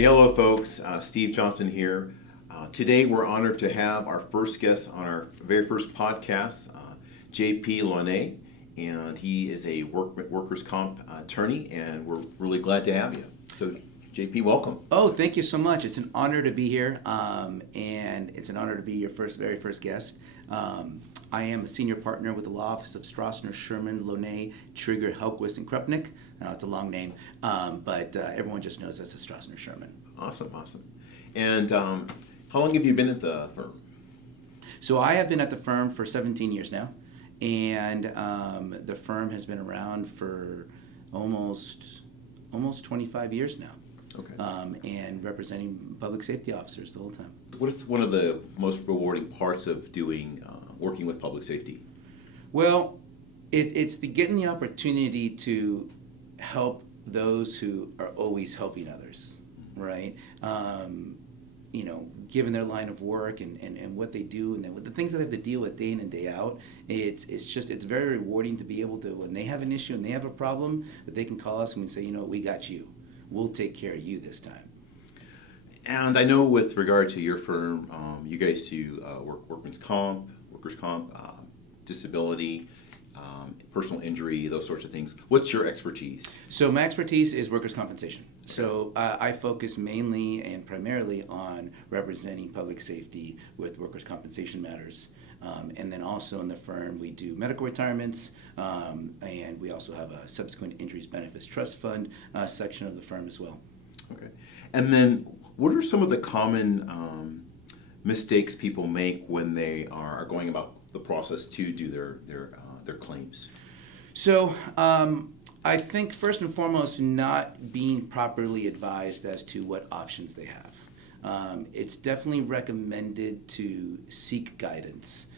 Hey, hello, folks. Steve Johnson here. Today, we're honored to have our first guest on our very first podcast, JP Lonne, and he is a workers' comp attorney, and we're really glad to have you. So, JP, welcome. Oh, thank you so much. It's an honor to be here, and it's an honor to be your very first guest. I am a senior partner with the law office of Straussner, Sherman, Lonné, Treger, Helquist, and Krupnik. Now, it's a long name, but everyone just knows us as Straussner Sherman. Awesome. And how long have you been at the firm? So I have been at the firm for 17 years now, and the firm has been around for almost 25 years now. Okay. And representing public safety officers the whole time. What is one of the most rewarding parts of working with public safety? Well, it's getting the opportunity to help those who are always helping others, right? Given their line of work and what they do and the things that they have to deal with day in and day out, it's very rewarding to be able to, when they have an issue and they have a problem, that they can call us and we say, we got you. We'll take care of you this time. And I know with regard to your firm, you guys do workers' comp, disability, personal injury, those sorts of things. What's your expertise? So my expertise is workers' compensation. So I focus mainly and primarily on representing public safety with workers' compensation matters. And then also in the firm, we do medical retirements, and we also have a subsequent injuries benefits trust fund section of the firm as well. Okay. And then what are some of the common mistakes people make when they are going about the process to do their claims? So I think first and foremost, not being properly advised as to what options they have. It's definitely recommended to seek guidance.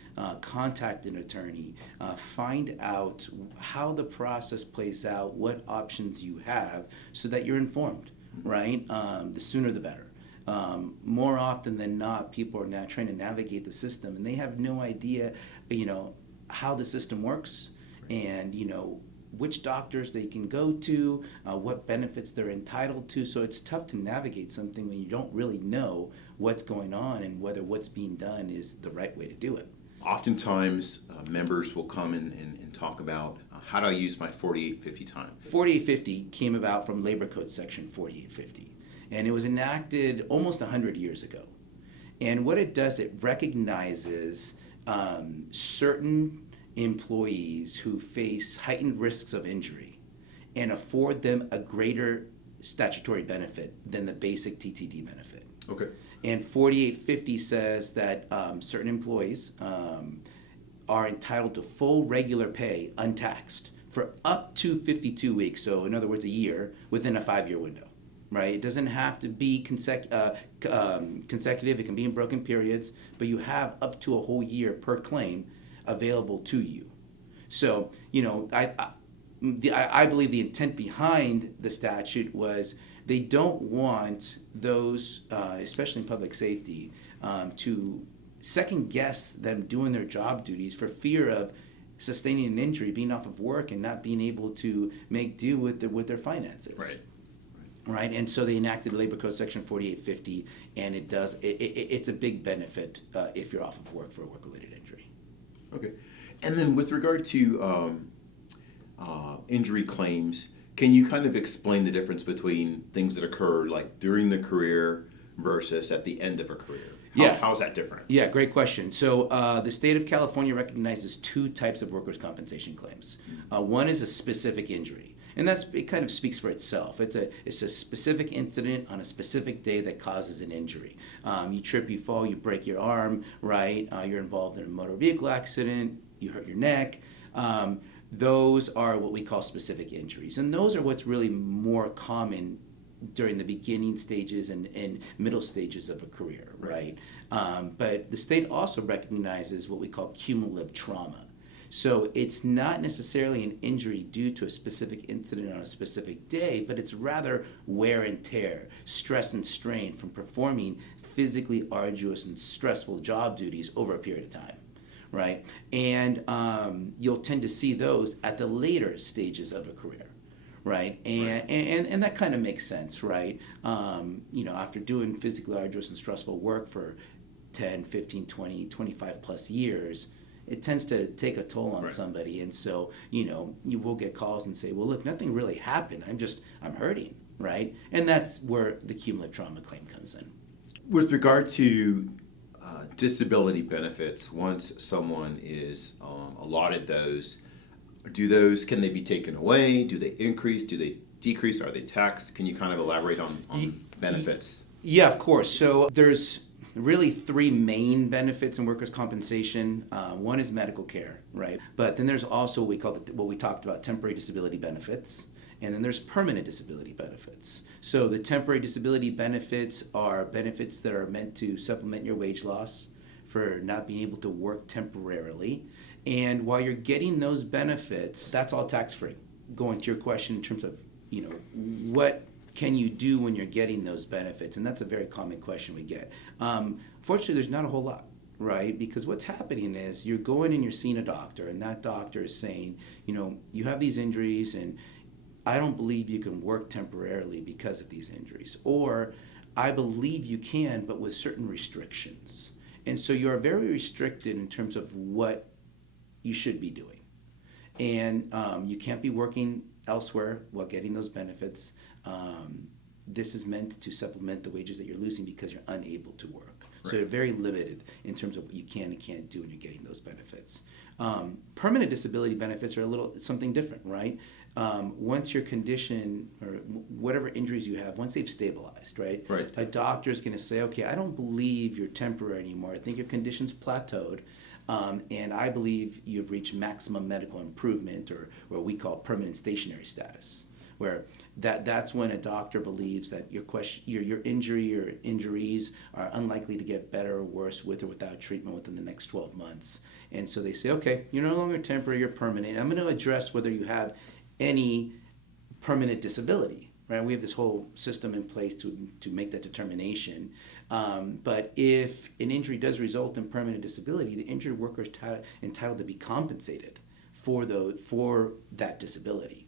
Contact an attorney, find out how the process plays out, what options you have, so that you're informed, right? The sooner the better. More often than not, people are now trying to navigate the system, and they have no idea, how the system works, and which doctors they can go to, what benefits they're entitled to. So it's tough to navigate something when you don't really know what's going on and whether what's being done is the right way to do it. Oftentimes, members will come in and talk about how do I use my 4850 time. 4850 came about from Labor Code Section 4850, and it was enacted almost 100 years ago. And what it does, it recognizes certain employees who face heightened risks of injury and afford them a greater statutory benefit than the basic TTD benefit. Okay. And 4850 says that certain employees are entitled to full regular pay untaxed for up to 52 weeks, so in other words, a year, within a 5-year window, right? It doesn't have to be consecutive, it can be in broken periods, but you have up to a whole year per claim available to you. So, I believe the intent behind the statute was they don't want those, especially in public safety, to second guess them doing their job duties for fear of sustaining an injury, being off of work, and not being able to make do with their finances. Right, and so they enacted Labor Code Section 4850, and it's a big benefit if you're off of work for a work-related injury. Okay, and then with regard to injury claims, can you kind of explain the difference between things that occur like during the career versus at the end of a career? How is that different? Yeah, great question. So the state of California recognizes 2 types of workers' compensation claims. One is a specific injury, and it kind of speaks for itself. It's a specific incident on a specific day that causes an injury. You trip, you fall, you break your arm, right? You're involved in a motor vehicle accident, you hurt your neck. Those are what we call specific injuries, and those are what's really more common during the beginning stages and middle stages of a career, right? But the state also recognizes what we call cumulative trauma. So it's not necessarily an injury due to a specific incident on a specific day, but it's rather wear and tear, stress and strain from performing physically arduous and stressful job duties over a period of time, right? And you'll tend to see those at the later stages of a career, right? And that kind of makes sense, right? After doing physically arduous and stressful work for 10, 15, 20, 25 plus years, it tends to take a toll on somebody. And so, you will get calls and say, well, look, nothing really happened. I'm hurting, right? And that's where the cumulative trauma claim comes in. With regard to disability benefits, once someone is allotted those, can they be taken away? Do they increase? Do they decrease? Are they taxed? Can you kind of elaborate on benefits? Yeah, of course. So there's really three main benefits in workers' compensation. One is medical care, right? But then there's also what we talked about, temporary disability benefits. And then there's permanent disability benefits. So the temporary disability benefits are benefits that are meant to supplement your wage loss for not being able to work temporarily. And while you're getting those benefits, that's all tax-free. Going to your question in terms of, what can you do when you're getting those benefits? And that's a very common question we get. Fortunately, there's not a whole lot, right? Because what's happening is you're going and you're seeing a doctor, and that doctor is saying, you have these injuries, and I don't believe you can work temporarily because of these injuries. Or I believe you can, but with certain restrictions. And so you're very restricted in terms of what you should be doing. And you can't be working elsewhere while getting those benefits. This is meant to supplement the wages that you're losing because you're unable to work. So you're very limited in terms of what you can and can't do when you're getting those benefits. Permanent disability benefits are something different, right? Once your condition or whatever injuries you have, once they've stabilized, right? A doctor is going to say, okay, I don't believe you're temporary anymore. I think your condition's plateaued. And I believe you've reached maximum medical improvement, or what we call permanent stationary status, where that's when a doctor believes that your injury or injuries are unlikely to get better or worse with or without treatment within the next 12 months. And so they say, okay, you're no longer temporary, you're permanent. I'm going to address whether you have any permanent disability. Right? We have this whole system in place to make that determination. But if an injury does result in permanent disability, the injured worker is entitled to be compensated for that disability.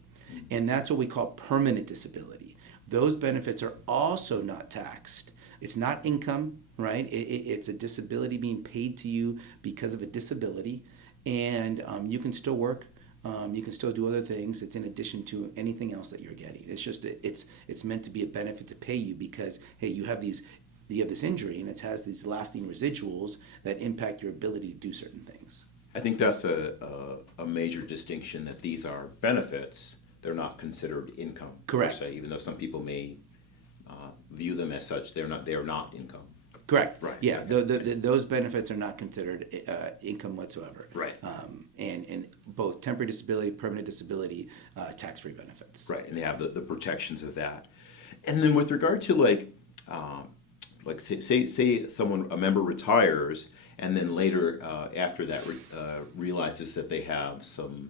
And that's what we call permanent disability. Those benefits are also not taxed. It's not income, right? It's a disability being paid to you because of a disability. And you can still work. You can still do other things. It's in addition to anything else that you're getting. It's just it's meant to be a benefit to pay you because, hey, you have this injury and it has these lasting residuals that impact your ability to do certain things. I think that's a major distinction, that these are benefits. They're not considered income. Correct. Per se, even though some people may view them as such, they are not income. Correct. Right. Yeah, those benefits are not considered income whatsoever. Right. And both temporary disability, permanent disability, tax-free benefits. Right, and they have the protections of that. And then with regard to say a member retires, and then later after that realizes that they have some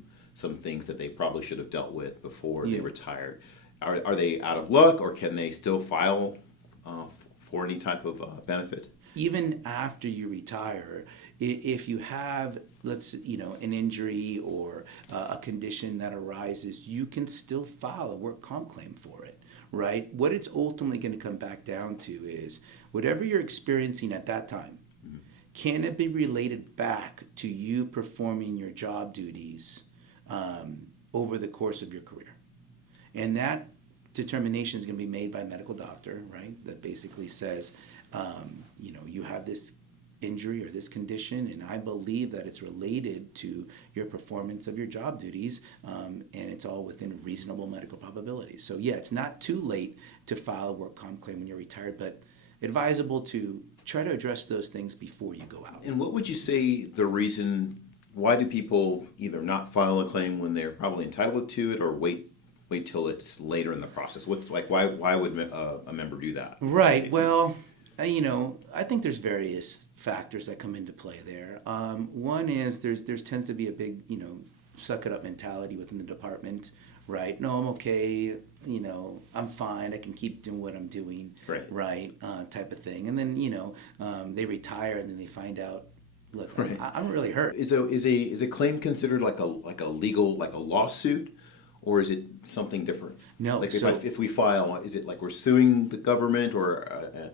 things that they probably should have dealt with before they retired. Are they out of luck, or can they still file for any type of benefit? Even after you retire, if you have, an injury or a condition that arises, you can still file a work comp claim for it, right? What it's ultimately going to come back down to is whatever you're experiencing at that time, can it be related back to you performing your job duties over the course of your career? And that determination is going to be made by a medical doctor, right? That basically says, you have this injury or this condition, and I believe that it's related to your performance of your job duties, and it's all within reasonable medical probabilities. So yeah, it's not too late to file a work comp claim when you're retired, but advisable to try to address those things before you go out. And what would you say the reason, why do people either not file a claim when they're probably entitled to it, or wait till it's later in the process? Why would a member do that? Right. Well, I think there's various factors that come into play there. One is there's tends to be a big, suck it up mentality within the department, right? No, I'm okay. I'm fine. I can keep doing what I'm doing, right? Type of thing. And then they retire and then they find out, look, I'm really hurt. Is a claim considered like a legal, like a lawsuit, or is it something different? No, Like so- if we file, is it like we're suing the government or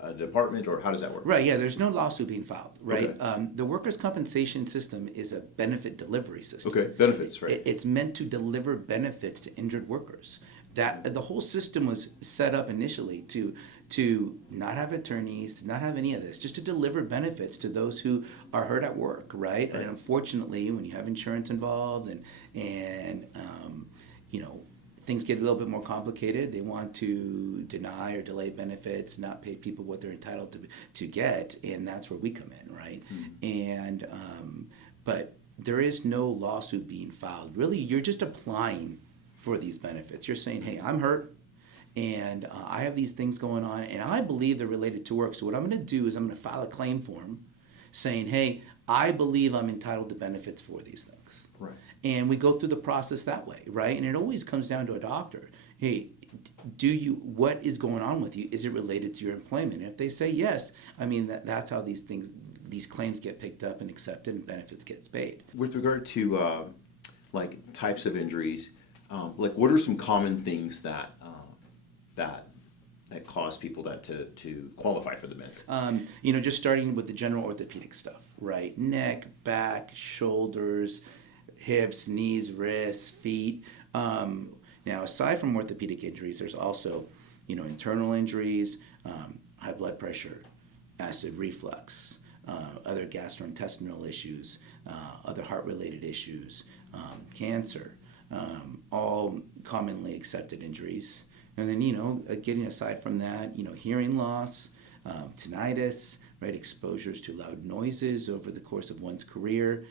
a department, or how does that work? Right, yeah, there's no lawsuit being filed, right? Okay. The workers' compensation system is a benefit delivery system. Okay, benefits, right? It's meant to deliver benefits to injured workers. That the whole system was set up initially to not have attorneys, to not have any of this, just to deliver benefits to those who are hurt at work, right? And unfortunately, when you have insurance involved and things get a little bit more complicated, they want to deny or delay benefits, not pay people what they're entitled to get, and that's where we come in, right? And but there is no lawsuit being filed. Really, you're just applying for these benefits. You're saying, hey, I'm hurt, and I have these things going on, and I believe they're related to work. So what I'm going to do is I'm going to file a claim form saying, hey, I believe I'm entitled to benefits for these things. Right. And we go through the process that way, right? And it always comes down to a doctor. Hey, what is going on with you? Is it related to your employment? And if they say yes, I mean, that's how these claims get picked up and accepted and benefits gets paid. With regard to like types of injuries, like what are some common things that cause people to qualify for the benefit? Just starting with the general orthopedic stuff, right? Neck, back, shoulders, hips, knees, wrists, feet. Now, aside from orthopedic injuries, there's also, internal injuries, high blood pressure, acid reflux, other gastrointestinal issues, other heart-related issues, cancer, all commonly accepted injuries. And then, getting aside from that, hearing loss, tinnitus, right, exposures to loud noises over the course of one's career.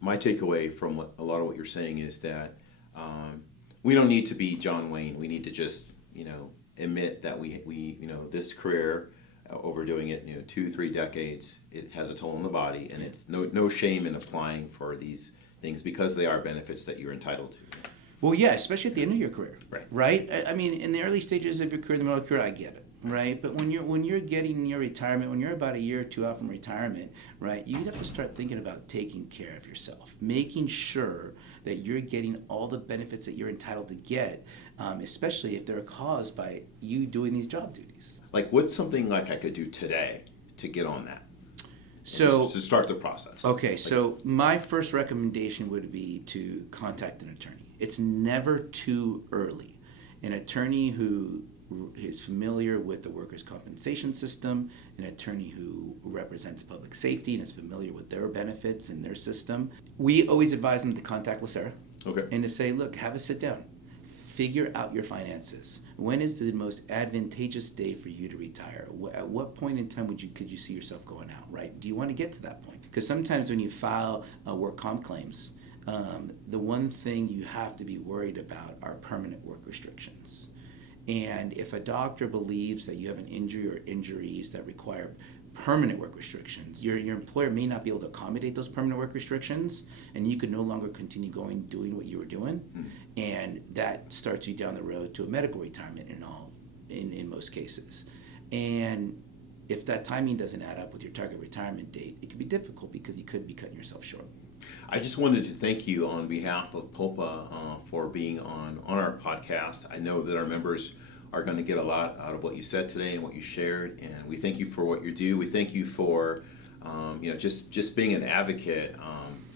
My takeaway from a lot of what you're saying is that we don't need to be John Wayne. We need to just, admit that we this career, overdoing it, 2-3 decades, it has a toll on the body, and it's no shame in applying for these things because they are benefits that you're entitled to. Well, yeah, especially at the end of your career, Right. right? I mean, in the early stages of your career, the middle of your career, I get it, right? But when you're getting your retirement, when you're about a year or two out from retirement, right, you have to start thinking about taking care of yourself, making sure that you're getting all the benefits that you're entitled to get, especially if they're caused by you doing these job duties. Like, what's something like I could do today to get on that? So Just to start the process. Okay, so my first recommendation would be to contact an attorney. It's never too early. An attorney who is familiar with the workers' compensation system, an attorney who represents public safety and is familiar with their benefits and their system. We always advise them to contact Lucera. Okay. And to say, look, have a sit down. Figure out your finances. When is the most advantageous day for you to retire? At what point in time could you see yourself going out, right? Do you want to get to that point? Because sometimes when you file work comp claims, the one thing you have to be worried about are permanent work restrictions. And if a doctor believes that you have an injury or injuries that require permanent work restrictions, your employer may not be able to accommodate those permanent work restrictions, and you could no longer continue doing what you were doing, and that starts you down the road to a medical retirement in most cases. And if that timing doesn't add up with your target retirement date, it can be difficult because you could be cutting yourself short. I just wanted to thank you on behalf of POPA for being on our podcast. I know that our members are going to get a lot out of what you said today and what you shared, and we thank you for what you do. We thank you for just being an advocate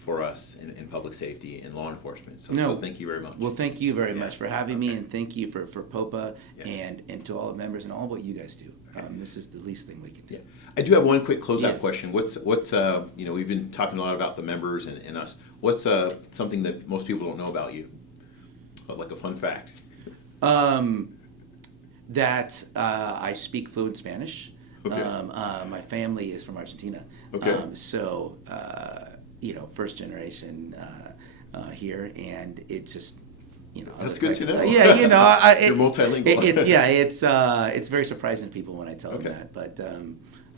for us in public safety and law enforcement. So thank you very much. Well, thank you very much for having me, and thank you for POPA and to all the members and all what you guys do. This is the least thing we can do. Yeah. I do have one quick closeout question. What's we've been talking a lot about the members and us. What's something that most people don't know about you? Like a fun fact. That I speak fluent Spanish. Okay. My family is from Argentina. Okay. So first generation here, and it's just That's good to know. Yeah, You're multilingual. It's very surprising to people when I tell them that, but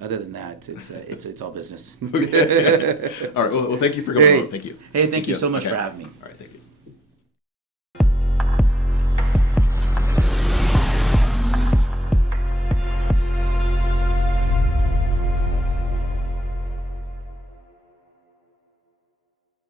other than that, it's all business. Okay. All right. Well, thank you for coming on. Thank you. Hey, thank you so much for having me. All right.